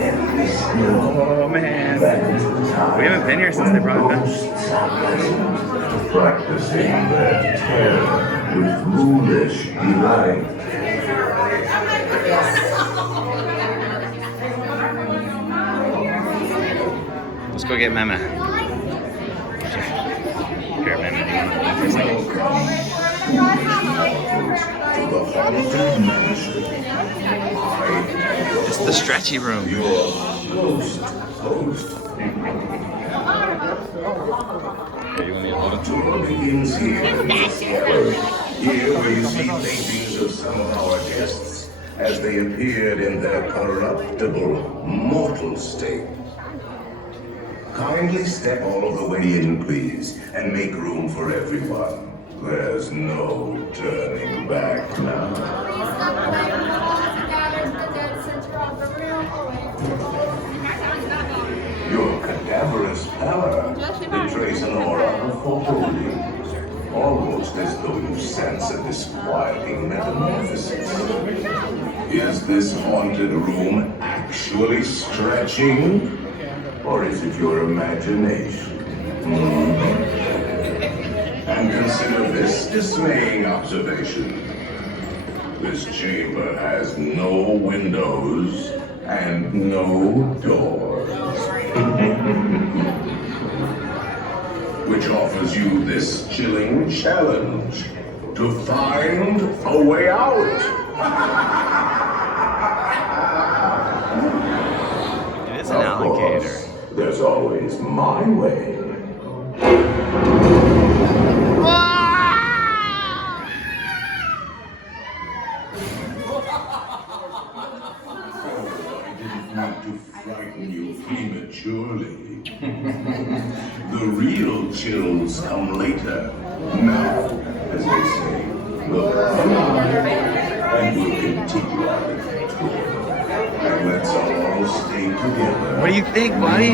Oh man, we haven't been here since they brought it back. Practicing their terror with foolish delight. Let's go get Mama. Here, Mama, do you want to leave for a second? It's the stretchy room. Your host. Here, you want me to hold it? Tour begins here. Here where you see paintings of some of our guests as they appeared in their corruptible, mortal state. Kindly step all of the way in, please, and make room for everyone. There's no turning back now. Your cadaverous pallor betrays an aura of foreboding, almost as though you sense a disquieting metamorphosis. Is this haunted room actually stretching? Or is it your imagination? And consider this dismaying observation. This chamber has no windows and no doors. Which offers you this chilling challenge to find a way out. It is an alligator. There's always my way. I didn't want to frighten you prematurely. The real chills come later. Now, as they say, we'll come on and we'll continue our tour. And let's all stay together. What do you think, buddy?